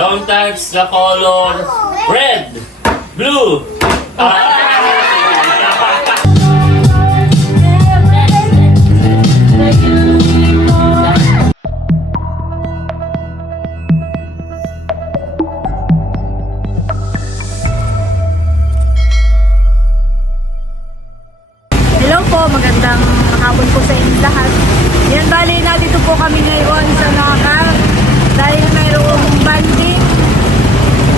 Don't touch the color red, blue. Hello po, magandang hapon po sa inyo lahat. Yan, bali na dito po kami ngayon sa Nakar dahil mayroong banding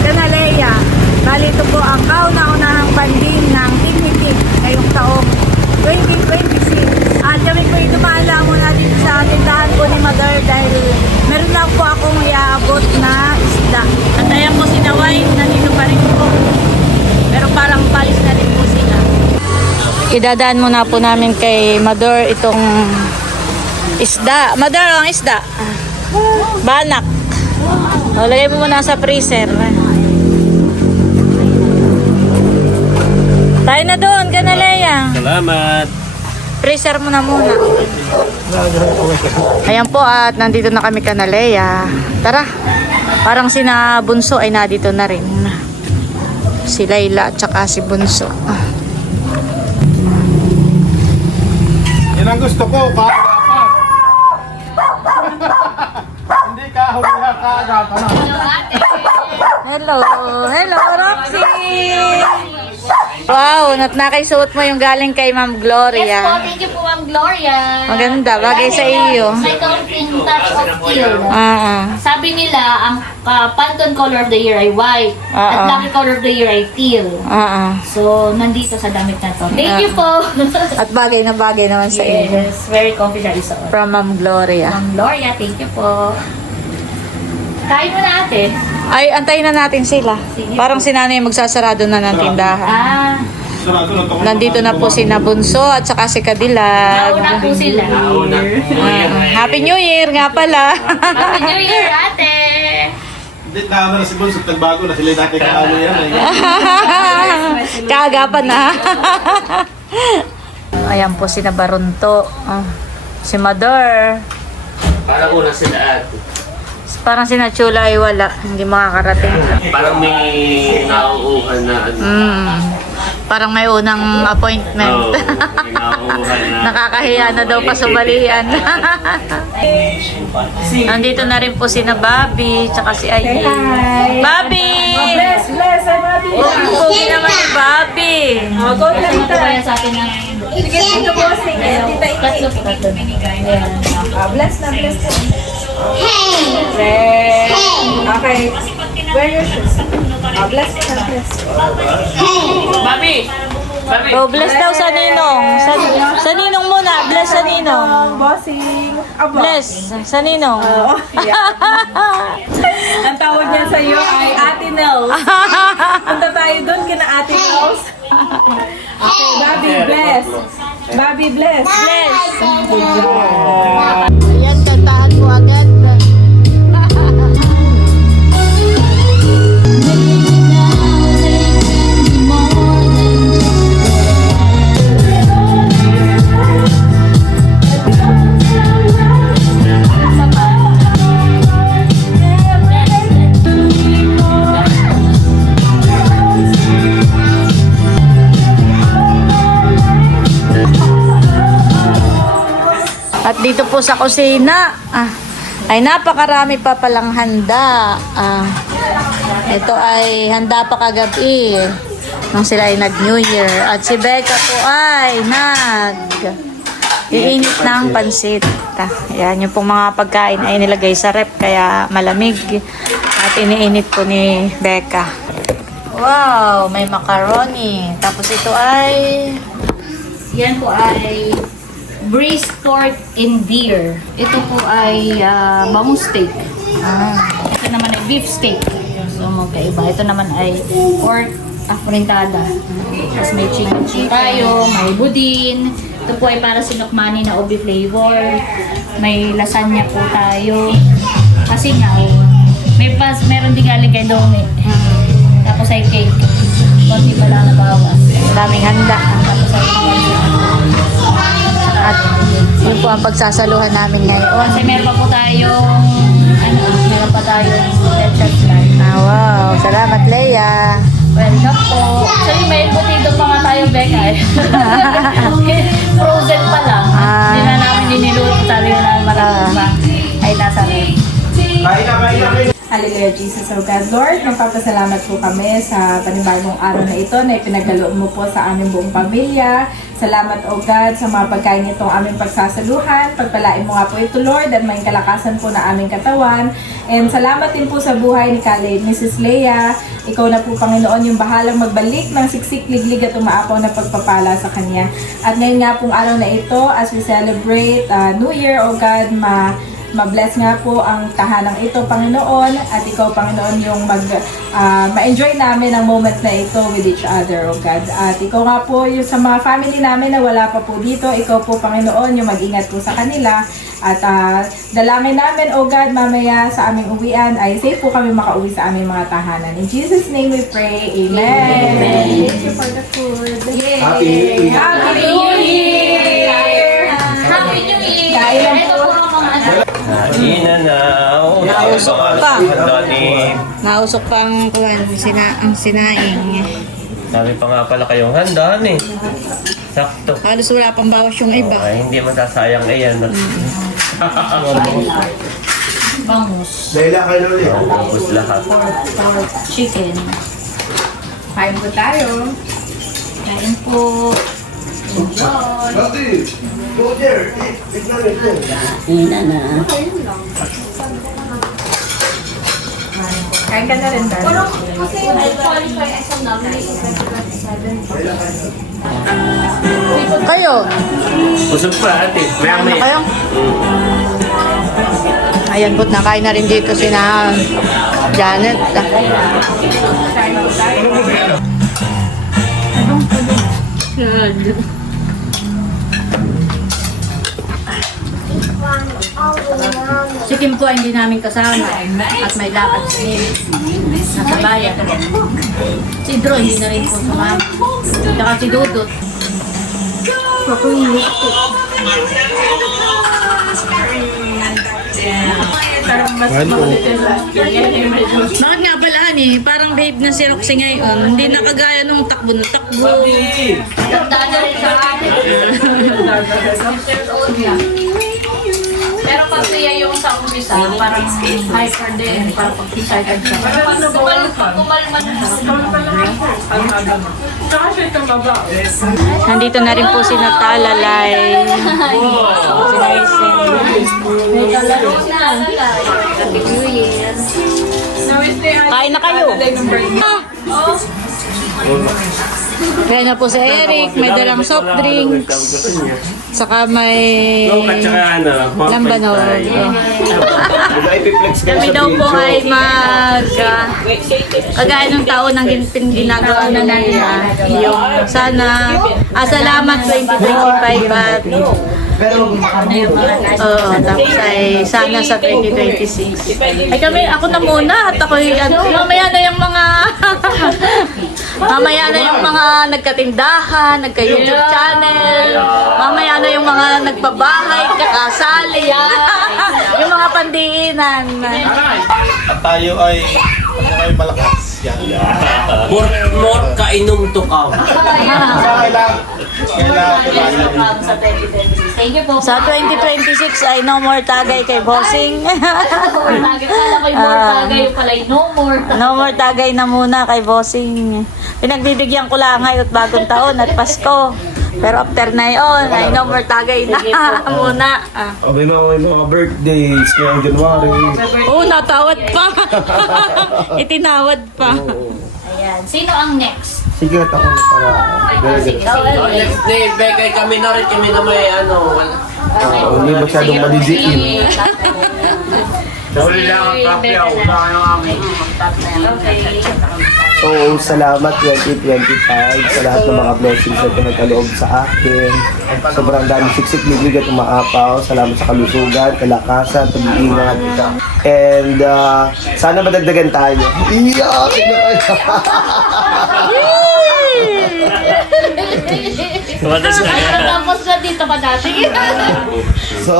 Canaleya. Bali ito po ang kauna-unahang banding ng Tignitig ngayong taong 2026. At kami po dumaan muna dito sa tindahan po ni Mother dahil meron lang po akong iaabot na isda. At ayan po si Naway, nandito pa rin po. Pero parang palis na rin po sila. Idadaan muna po namin kay Mother itong isda. Mother, ang isda. Banak. O, lagay mo muna sa freezer. Tayo na doon, Canaleya. Salamat. Freezer mo na muna. Ayan po at nandito na kami, Canaleya. Tara. Parang sina Bunso ay nandito na rin. Si Layla at saka si Bunso. Yan ang gusto ko, kaagapan. Hindi ka huliha, kaagapan. Hello, hello Roxy! Wow, nakisuot mo yung galing kay Ma'am Yes po, Gloria. thank you po, Ma'am Gloria. Maganda, bagay sa iyo. May counting touch of teal. Sabi nila, ang Pantone color of the year ay white. At lucky color of the year ay teal. So, nandito sa damit na to. Thank you po. At bagay naman sa iyo. Yes, very comfy siya isuot. From Ma'am Gloria. Ma'am Gloria, thank you po. Kain mo na ate. Ay, antayin na natin sila. Sige. Parang si nanay magsasarado na ng tindahan. Sarado na to. Nandito na po si Nabunso at saka si Kadilag. Nauna po sila. Happy New Year nga pala. Happy New Year ate. Hindi, na si Bunso, nagbago na sila dati kaalo yan. Kaagapan na. Ayan po si Nabarunto. Si Mother. Parang una sila at Parang si Nachula ay wala. Hindi makakarating. parang may nauuhan na ano. Parang may unang appointment. Oo, may nauuhan na. Nakakahiya na daw pasumalian. Nandito na rin po si na Bobby, tsaka si Ayi. Bobby! Bless, I'm Bobby. Pogi naman ni Bobby. Go lang Ito ito. ba yan sa atin ng... Sige, dito po, sige. Tita Tatlo Iti. po, tatlo. Ayan. Bless na, bless na. Bless. Okay. Wear your shoes. Bless na, bless. Mami! Mami! Oh, bless daw sa ninong. Sa ninong muna. Bless sa ninong. Bossing. Aba. Bless sa ninong. Oo, yeah. Ang tawag niya sa iyo ay Ate Nels. Punta tayo doon kina Ate Nels. Okay, Bobby, bless. Bobby, bless. Bless. Ayan, kantahan mo agad. At dito po sa kusina, ay napakarami pa palang handa. Ito ay handa pa kagabi nung sila ay nag-New Year. At si Becca po ay iinit ng pansit. Yan yung pong mga pagkain ay nilagay sa rep kaya malamig. At iniinit po ni Becca. Wow, may macaroni. Tapos ito ay... Yan po ay braised pork and deer. Ito po ay bangus steak. Ito naman ay beef steak. So magkaiba. Ito naman ay pork afrentada. Tapos may chicken tayo, may budin. Ito po ay para sinukmani na obi flavor. May lasagna po tayo. Kasi nga, meron din galing kay Domi. Tapos ay cake. Konti pa lang na bawas. Daming handa. Tapos ay At yun po ang pagsasaluhan namin ngayon. kasi meron pa po tayong meron pa tayong lechon flan. Galileo Jesus, O God. Lord, nagpapasalamat po kami sa panibagong araw na ito na ipinagkaloob mo po sa aming buong pamilya. Salamat, O God, sa mga pagkain itong aming pagsasaluhan. Pagpalain mo nga po ito, Lord, at may kalakasan po na aming katawan. And salamat din po sa buhay ni Kale, Mrs. Leia. Ikaw na po, Panginoon, yung bahalang magbalik ng siksik, liglig at umaapaw na pagpapala sa Kanya. At ngayon nga pong araw na ito, as we celebrate New Year, O God, ma-bless nga po ang tahanang ito, Panginoon, at ikaw, Panginoon, yung ma-enjoy namin ang moment na ito with each other, O God. At ikaw nga po, yung sa mga family namin na wala pa po dito, ikaw po, Panginoon, yung mag-ingat po sa kanila. At dalangin namin, O God, mamaya sa aming uwian ay safe po kami makauwi sa aming mga tahanan. In Jesus' name we pray, Amen. Thank you for the food. Yay! Happy New Year! Happy New Year! Kailan Ito po? po ang mga anak. Nausok pa. Dani, Nausok pa ang ang sinaing. sabi pa nga pala kayong handa, eh. Sakto. Halos wala pang bawas yung iba. Ay, hindi masasayang iyan. Bangus. Dahil kayo ulit. Ubus lahat. Pork, chicken. Kain po tayo. Kain po. Enjoy. Kain ka na rin, Dad. I qualify as a Kayo? Usap pa ate. Kain na kayo? Ayan po, nakain na rin dito si na Janet. Si Kim po ay hindi namin kasama at may lakad siya. Nasa bayan. Si Drew hindi na rin po sumama. Saka si Dudut. Parang mas makulit yung Bakit nga pala ani? Parang babe na si Roxy ngayon. Hindi na kagaya nung takbo na takbo. Dada rin sa akin. Pero pag siya yung sa umpisa, parang hyper din. Parang pag-excited siya. Pag kumalman na. Nandito na rin po si Natalalay. May kalaro na. Happy New Year. Kain na kayo. Kaya na po si Eric, may dalang soft drinks. Saka may lambanog. Kami daw po ay kagaya ng taon ang ginagawa na natin yung sana salamat 2025 at tapos ay sana sa 2026. Ay kami, ako na muna at ako mamaya na yung mga mamaya na yung mga nagkatindahan, nagka-YouTube channel, mamaya na yung mga nagbabahay, kakasali, yung mga pandiinan. At tayo ay malakas. Yan. More kainom to come. Kailangan Sa 2026. Thank you po. Sa 2026 ay no more tagay kay Bossing. Kala ko yung more bagay yung pala yung no more. No more tagay na muna kay Bossing. Pinagbibigyan ko lang ngayon bagong taon at Pasko. Pero after na yun, ay no more tagay na muna. Abay may mga birthdays ngayong January. Oh, natawad pa. Itinawad pa. Ayan. Sino ang next? Sige, ako na para. Sige, Next day, bekay kami na rin kami na may wala. Hindi masyadong madidiin. Dawali lang ang kapyaw. So, salamat 2025 sa lahat ng mga blessings na pinagkaloob sa akin. Sobrang dami siksik, liglig at umaapaw. Salamat sa kalusugan, kalakasan, pag-iingat. And sana madagdagan tayo. Iyak! Tapos na dito pa dati. So,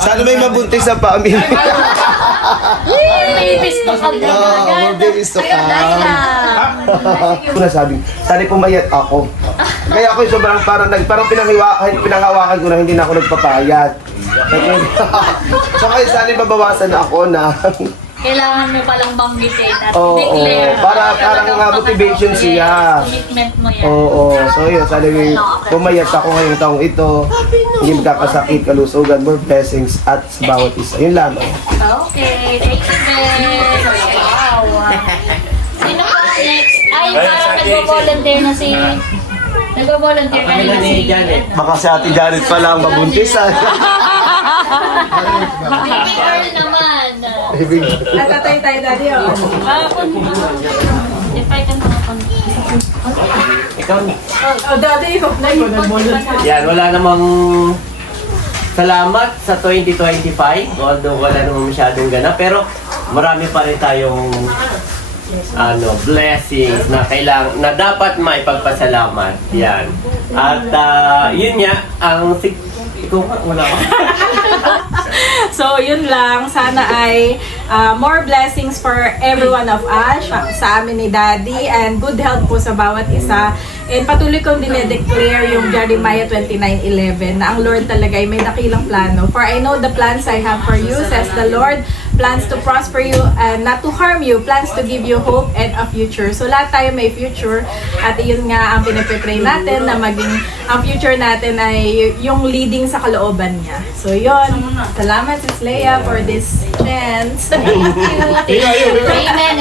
sana may mabuntis sa pamilya. Babies to ka Mabilis to ka. Ako nasabi, sana pumayat ako. Kaya ako yung sobrang parang pinanghawakan ko na hindi na ako nagpapayat. Saka sana babawasan ako na Kailangan mo palang banggitin at Oo, declare. parang motivation siya. Commitment mo yan. Oo, so yun, sana yung pumayat ako ngayong taong ito, hindi magkakasakit, kalusugan, more blessings at sa bawat isa. Yun lang. Okay, thank you, Ben. Wow. Sino po next? Ay, parang nagvo-volunteer na si... Nagvo-volunteer na rin si... Baka si Ate Janet pa lang mabuntisan. Baby girl naman. Natatay tayo, Daddy, oh. If I can Oh, Daddy, hope na yun. Yan, wala namang salamat sa 2025. Although wala namang masyadong ganap. Pero marami pa rin tayong blessings na na dapat maipagpasalamat. Yan. At yun nga, ikaw nga, wala ka. So, yun lang. Sana ay more blessings for every one of us, sa amin ni Daddy, and good health po sa bawat isa. And patuloy kong dinedeclare yung Jeremiah 29:11 na ang Lord talaga ay may dakilang plano. For I know the plans I have for you, says the Lord, plans to prosper you and not to harm you, plans to give you hope and a future. So lahat tayo may future, at yun nga ang pinipray natin, na maging ang future natin ay yung leading sa kalooban niya. So yun, salamat Sis Leia for this chance. Amen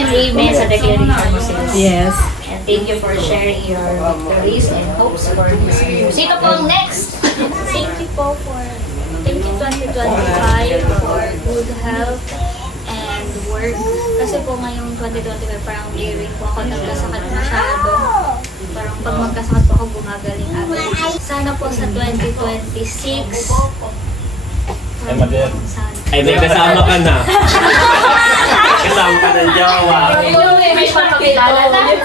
and amen sa declaration mo, sis. Yes. And thank you for sharing your victories and hopes for this year. Sino po ang next? Thank you po for 2025 for good health and work. Kasi po ngayong 2025 parang weary po ako, nagkasakit masyado. Parang pag magkasakit po ako gumagaling agad. Sana po sa 2026 Ay, may kasama ka na. Kasama ka ng jowa. May pakilala na.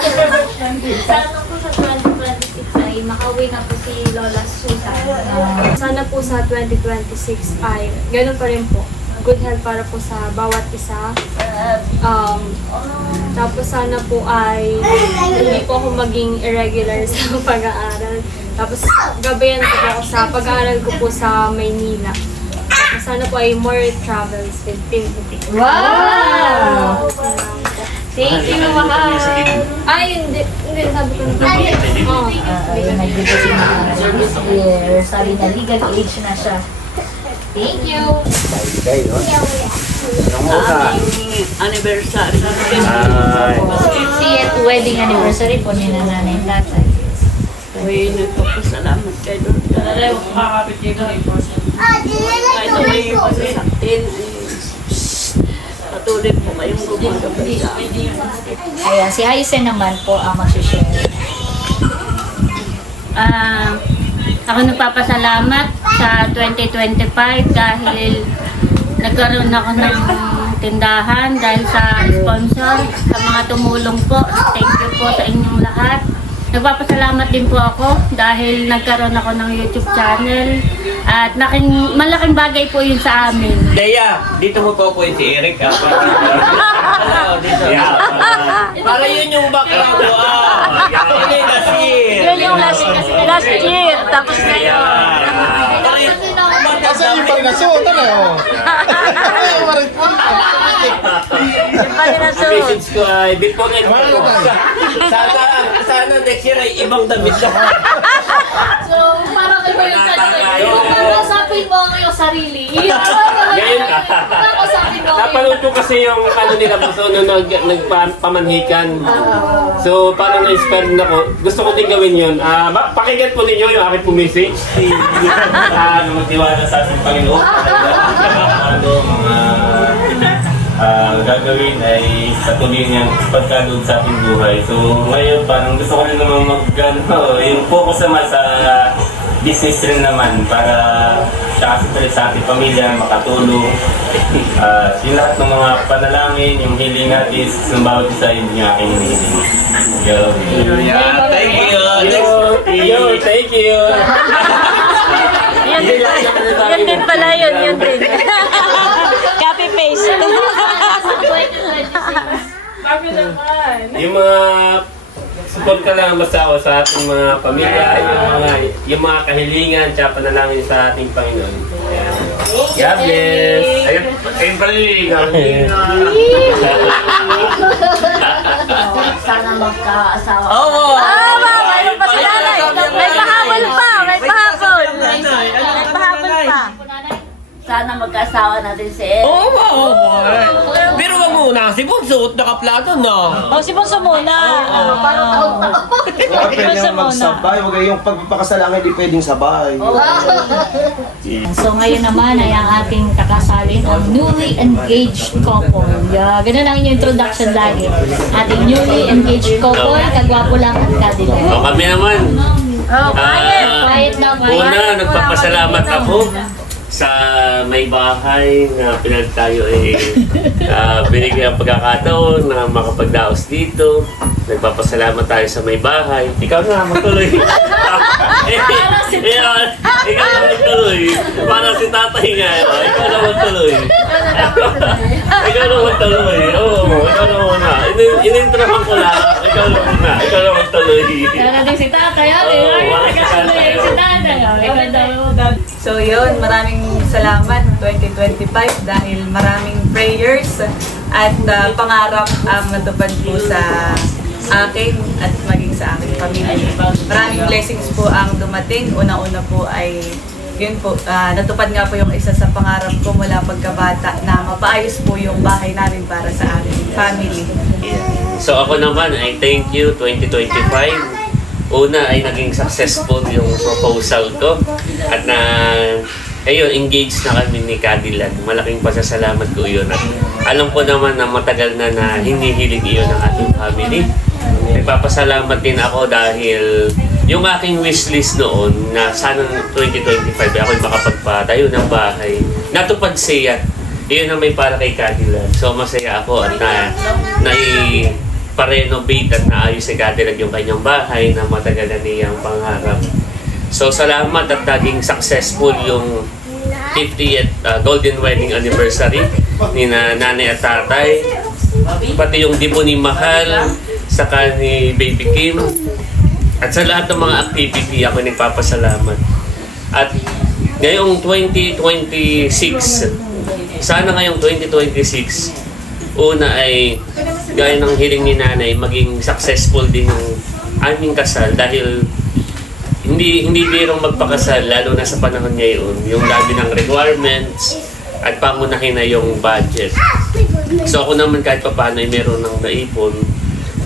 Sana po sa 2026 ay makauwi na po si Lola Susan. Sana po sa 2026 ay ganun pa rin po. Good health para po sa bawat isa. Tapos sana po ay hindi po ako maging irregular sa pag-aaral. Tapos gabayan po ako sa pag-aaral ko po sa Maynila. Sana po ay more travels with Timothy. Wow! Thank you, mahal. Ay, hindi sabi ko na. Oh. Nag-dito si mahal this year. Sabi na legal age na siya. Thank you. Anniversary. Si wedding anniversary po ni nanay at tatay. Uy, nagpapasalamat kayo doon. Makakapit kayo doon. Kahit may masasaktin, patuloy po kayong gumagabay sa akin. Ayan, si Haisen naman po ang mag-share. Ako nagpapasalamat sa 2025 dahil nagkaroon ako ng tindahan dahil sa sponsor, sa mga tumulong po. Thank you po sa inyong lahat. Nagpapasalamat din po ako dahil nagkaroon ako ng YouTube channel at malaking bagay po yun sa amin. Leia, dito mo po si Eric ha. Hello, dito. Yeah, para yun yung background mo. Yun yung last year. Yun yung last year, tapos ngayon. Kasi yung pa rin nasuotan eh, oh. Yung pa rin nasuot. Message ko ay before and sana next year ay ibang damit na. So, parang iba yung kausapin mo ang iyong sarili. Ngayon, Kausapin mo. napanood ko kasi yung nila puso nung nagpamanhikan. So, parang na-inspire din ako. Gusto ko din gawin yun. Pakinggan po ninyo yung aking message. Magtiwala sa ating Panginoon. Gagawin ay patuloy niyang pagkalod sa ating buhay. So ngayon parang gusto ko rin naman yung focus naman sa business rin naman para sa ating pamilya makatulong. Yung lahat ng mga panalangin, yung hiling natin sa bawat isa yun yung aking hiling. Yeah, thank you! Thank you! Yun din pala yun din. Copy paste. Bago naman. Yung mga support ka lang basta ako sa ating mga pamilya, yung mga kahilingan, tsaka panalangin sa ating Panginoon. Ayan. God bless. Ayun pala yung Sana magkaasawa. Oo! Mayroon pa si nanay. May pahabol pa. May pahabol. May pahabol pa. Sana magkaasawa natin si Ed. Oo! Pero wag muna, si Bunso, nakaplato, no? O, si Bonso muna. Parang taon-taon. Huwag pwedeng magsabay. Huwag yung pagpapakasalangan, hindi pwedeng sabay. So ngayon naman ay ang ating kakasalin, ang newly engaged couple. Yeah, ganun ang inyong introduction lagi. Ating newly engaged couple, kagwapo lang at kadila. So kami naman, Quiet na, una nagpapasalamat ako sa may bahay na tayo binigyan ang pagkakataon na makapagdaos dito. Nagpapasalamat tayo sa may bahay. Ikaw na, magtuloy. Ikaw na magtuloy. Para si tatay nga. Ikaw na magtuloy. Ikaw na magtuloy. Oo, ikaw na muna. Inintrahan ko lang. Ikaw na muna. Ikaw na magtuloy. Darating si tatay, si tatay. So yun, maraming salamat 2025 dahil maraming prayers at pangarap ang natupad po sa akin at maging sa aking pamilya. Maraming blessings po ang dumating. Una-una po ay yun po, natupad nga po yung isa sa pangarap ko mula pagkabata na mapaayos po yung bahay namin para sa aming family. So ako naman ay thank you 2025. Una ay naging successful yung proposal ko at ayun, engaged na kami ni Cadillac. Malaking pasasalamat ko yun. At alam ko naman na matagal na hinihiling iyon ng ating family. Nagpapasalamat din ako dahil yung aking wishlist noon na sana 2025 ako'y makapagpatayo ng bahay. Natupad siya. Iyon ang may para kay Cadillac. So masaya ako at pa-renovate at naayos si Cadillac yung kanyang bahay na matagal na niyang pangarap. So salamat at naging successful yung 50th Golden Wedding Anniversary ni nanay at tatay. Pati yung demo ni Mahal, saka ni Baby Kim. At sa lahat ng mga activity ako nagpapasalamat. At ngayong 2026, sana ngayong 2026, una ay gaya ng hiling ni nanay, maging successful din yung aming kasal dahil hindi birong magpakasal lalo na sa panahon ngayon, yung dami ng requirements at pangunahin na yung budget. So ako naman kahit paano ay meron ng naipon,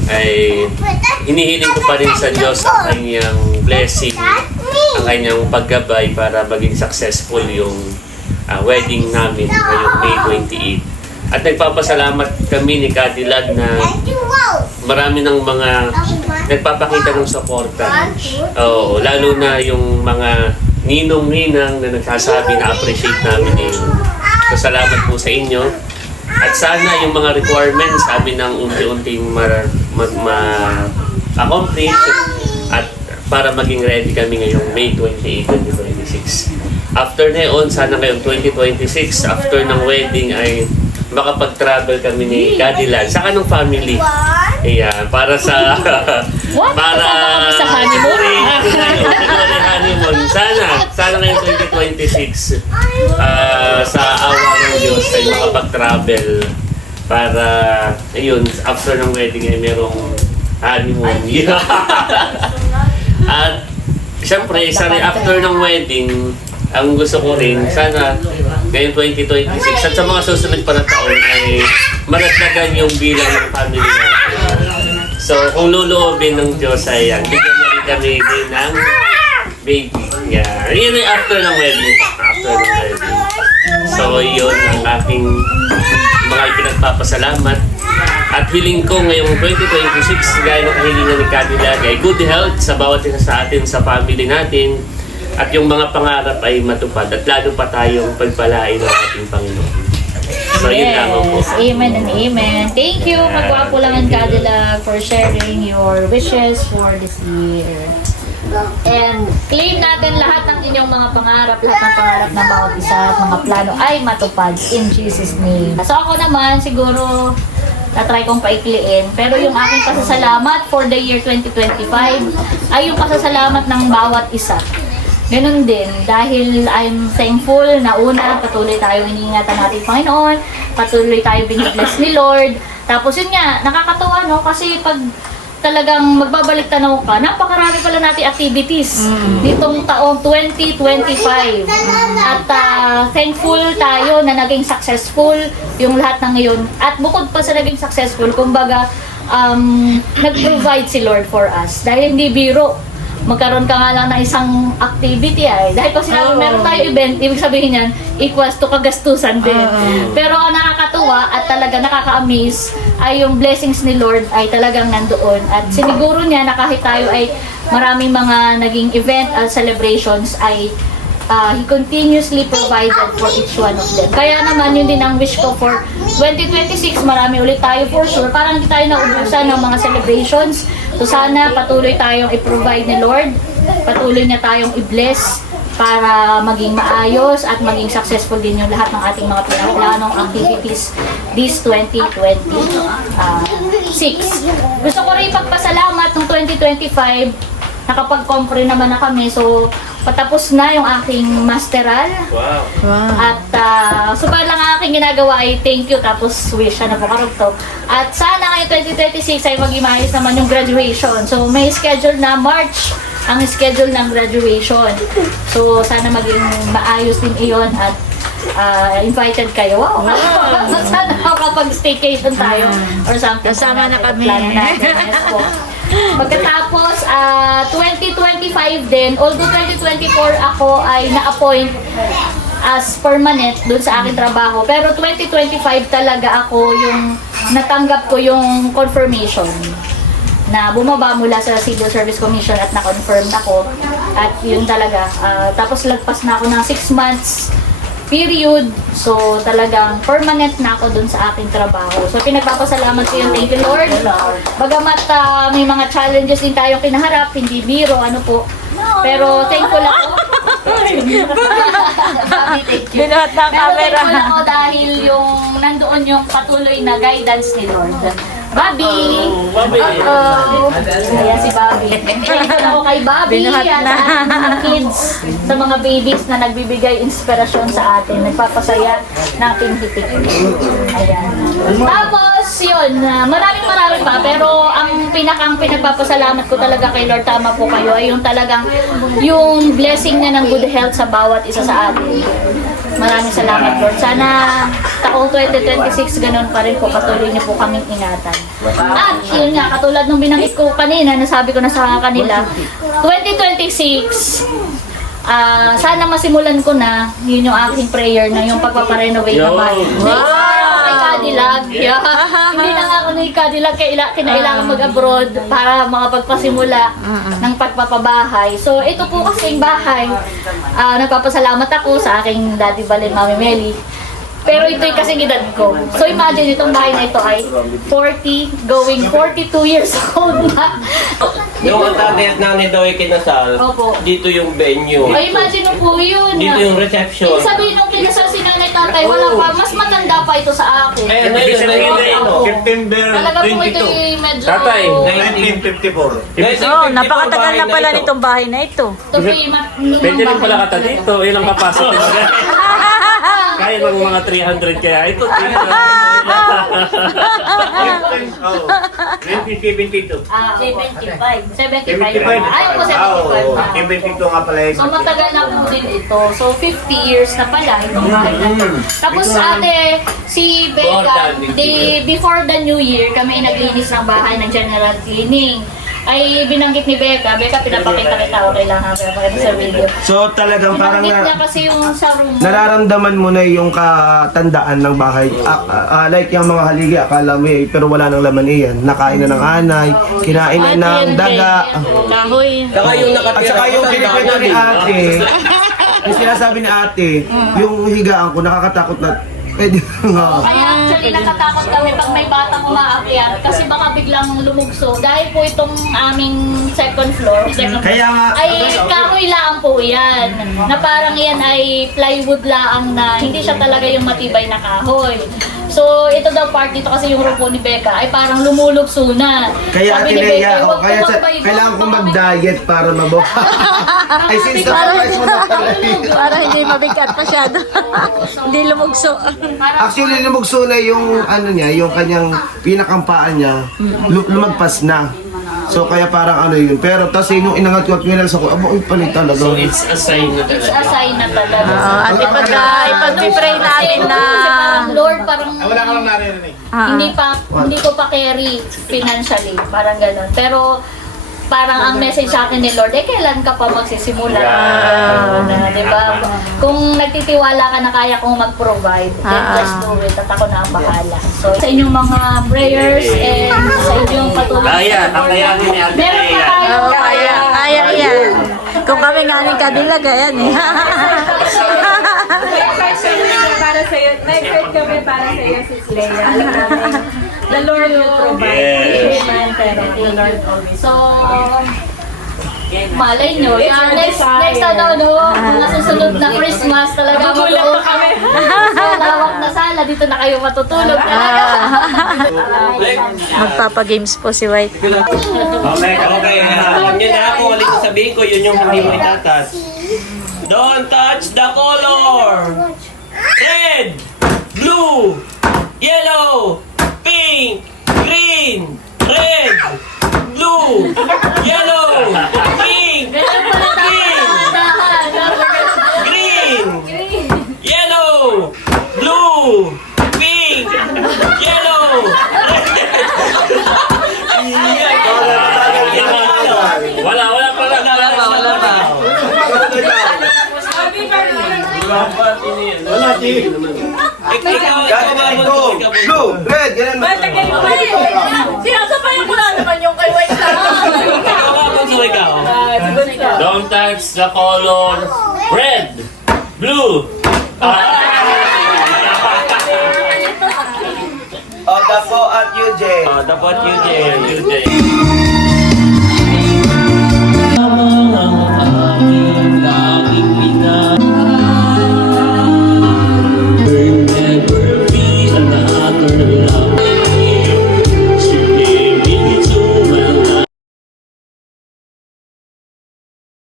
ay hinihiling ko pa rin sa Diyos ang kanyang blessing, ang kanyang paggabay para maging successful yung wedding namin ngayong May 28. At nagpapasalamat kami ni Cadillac na marami ng mga nagpapakita ng suporta. Oo, lalo na yung mga ninong-ninang na nagsasabi na appreciate namin yun. So salamat po sa inyo. At sana yung mga requirements sabi ng unti-unting ma-accomplish at para maging ready kami ngayong May 28, 2026. After na yun, sana ngayong 2026, after ng wedding ay makapag-travel kami ni Cadillac sa kanong family. Ayan, para sa Sa honeymoon? honeymoon. Sana ngayong 2026 sa awa ng Diyos ay makapag-travel para ayun, after ng wedding ay merong honeymoon. At syempre, after ng wedding, ang gusto ko rin, sana ngayong 2026 at sa mga susunod pa na taon ay maragdagan yung bilang ng family natin. So, kung luluobin ng Diyos ay bigyan na rin kami din ng baby. Yeah. Yun ay after ng wedding. After ng wedding. So, yun ang aking mga ipinagpapasalamat. At hiling ko ngayong 2026, gaya ng kahilingan ni Cadillac, ay good health sa bawat isa sa atin, sa family natin. At yung mga pangarap ay matupad at lalo pa tayong pagpalain ng ating Panginoon. So, yun lang po. Amen and amen. Thank you, Magwapo lang ang Cadillac, for sharing your wishes for this year. And claim natin lahat ng inyong mga pangarap, lahat ng pangarap ng bawat isa at mga plano ay matupad in Jesus' name. So ako naman, siguro, tatry kong paikliin. Pero yung aking pasasalamat for the year 2025 ay yung pasasalamat ng bawat isa. ganun din. Dahil I'm thankful na una, patuloy tayong iniingatan natin Panginoon, patuloy tayong binibless ni Lord. Tapos yun nga, nakakatuwa no, kasi pag talagang magbabalik tanaw ka, napakarami pala natin activities nitong taong 2025. At thankful tayo na naging successful yung lahat ng ngayon. At bukod pa sa naging successful, kumbaga, nag-provide si Lord for us. Dahil hindi biro, magkaroon ka nga lang ng isang activity ay. Dahil kasi meron tayo event, ibig sabihin yan, equals to kagastusan din. Pero ang nakakatuwa at talaga nakaka-amaze ay yung blessings ni Lord ay talagang nandoon. At siniguro niya na kahit tayo ay maraming mga naging event at celebrations ay He continuously provided for each one of them. Kaya naman, yun din ang wish ko for 2026. Marami ulit tayo for sure. Parang hindi tayo naubusan ng mga celebrations. So sana patuloy tayong i-provide ni Lord. Patuloy niya tayong i-bless para maging maayos at maging successful din yung lahat ng ating mga pinaplanong activities this 2026. Gusto ko rin pagpasalamat ng 2025. Nakapag-compre naman na kami. So, patapos na yung aking masteral. Wow. At so parang lang aking ginagawa ay thank you tapos wish na po karugtog. At sana ngayong 2026 ay maging maayos naman yung graduation. So may schedule na March ang schedule ng graduation. So sana maging maayos din iyon at invited kayo. Wow! Sana makapag-staycation tayo or something. Kasama na kami. Yes po. Pagkatapos, 2025 din, although 2024 ako ay na-appoint as permanent dun sa aking trabaho, pero 2025 talaga ako yung natanggap ko yung confirmation na bumaba mula sa Civil Service Commission at na-confirm ako. At yun talaga. Tapos lagpas na ako ng 6 months period. So, talagang permanent na ako dun sa aking trabaho. So, pinagpapasalamat ko yung thank you Lord. Bagamat may mga challenges din tayong kinaharap, hindi biro, ano po. Pero thankful ako. Binuhat ng Pero camera. thankful ako dahil yung nandoon yung patuloy na guidance ni Lord. Bobby! Bobby. Ayan si Bobby. Thankful ako kay Bobby Binuhat at na. sa ating mga kids, sa mga babies na nagbibigay inspirasyon sa atin. Nagpapasaya ng pinhitik. Ayan. Tapos, yun, maraming pa. Pero ang pinagpapasalamat ko talaga kay Lord, tama po kayo, ay yung talagang yung blessing niya ng good health sa bawat isa sa atin. Maraming salamat Lord. Sana taong 2026 ganun pa rin po, patuloy niyo po kaming ingatan. At yun nga, katulad nung binanggit ko kanina, nasabi ko na sa kanila, 2026, sana masimulan ko na, yun yung aking prayer na yung pagpaparenovate ng bahay. Kay Cadillac. Hindi na nga ako ni Cadillac, kinailangan mag-abroad para makapagpasimula ng pagpapabahay. So, ito po kasing bahay. Nagpapasalamat ako sa aking Daddy Balen, Mami Meli. Pero ito'y kasing edad ko. So, imagine itong bahay na ito ay 40, going 42 years old na. Yung ang tatay at nanay daw ay kinasal, Opo. dito yung venue. Ay, imagine mo po yun. Dito yung reception. Yung sabihin nung kinasal si nanay tatay, wala pa. Mas matanda pa ito sa akin. Eh, ano yun? September Talaga po ito'y medyo... Tatay. 1954. Oh, napakatagal na pala nitong bahay na ito. Ito po yung Pwede rin pala kata dito. Ilang capacity na. Kaya ng mga 300 kaya ito. 1972. 75. Ayaw po 75 nga pala So matagal na po din ito. So 50 years na pala itong bahay na ito. Tapos ate, si Becca, before the new year, kami ay naglinis ng bahay ng general cleaning. Ay binanggit ni Becca, pinapakita kita, okay lang ha, pinapakita sa video. So talagang parang Binanggit niya kasi yung sa room. nararamdaman mo na yung katandaan ng bahay. Like yung mga haligi, akala mo pero wala nang laman iyan. Nakain na ng anay, kinain na ng daga. Kahoy. Saka yung At nakatira saka yung kinikwento ni ate, yung sinasabi ni ate, yung higaan ko nakakatakot na pwede nga. Kaya actually natatakot kami pag may batang umaakyat kasi baka biglang lumugso. Dahil po itong aming second floor Kaya nga, ay kahoy lang po yan. Na parang yan ay plywood lang na hindi siya talaga yung matibay na kahoy. So, ito daw part dito kasi yung room po ni Becca ay parang lumulukso na. Kaya Sabi Ate ni Becca, Lea, "Huwag kaya tumakbay, kailangan huwag kong tumakbay." mag-diet para mabuhay. Ay, since na-price mo na pala. Para hindi mabigat masyado. Hindi lumugso. Actually, lumugso na yung ano niya, yung kanyang pinakampaan niya, lumagpas na. So kaya parang ano yun. Pero tapos yung inangat ko at minalsa ko, abo, palit talaga. So it's a sign na It's talaga. a sign na talaga. At ipag-pray natin na Lord, parang hindi ko pa carry financially, parang gano'n. Pero parang ang message sa akin ni Lord, kailan ka pa magsisimula? Di ba? Kung nagtitiwala ka na kaya kong mag-provide, then just do it at ako na ang bahala. So, sa inyong mga prayers and sa inyong patuloy. Kaya, kakayanin ni Ate Meron pa Lea. tayo. kaya yan. Kung kami nga ng kabilag, ayan eh. Para sa iyo, may card kami para sa iyo, Sis Lea. The Lord will provide. Yes. Amen. Pero the Lord always. So, malay nyo, next mga susunod na Christmas talaga Magugulat pa kami. Sa lawak na sala, dito na kayo matutulog talaga. Magpapagames po si White. Okay, alam nyo na kung alin ko sabihin ko, yun yung hindi mo itatas. Don't touch the color! Red, blue, yellow, pink, green, red, blue, yellow, pink, green, yellow, blue, pink, yellow, Wala pa. Blue, red, ganun. Sinasabayan ko lang naman yung kay White lang. Don't touch the color red, blue. O, dapo at UJ. Dapat yun, Yun, yun.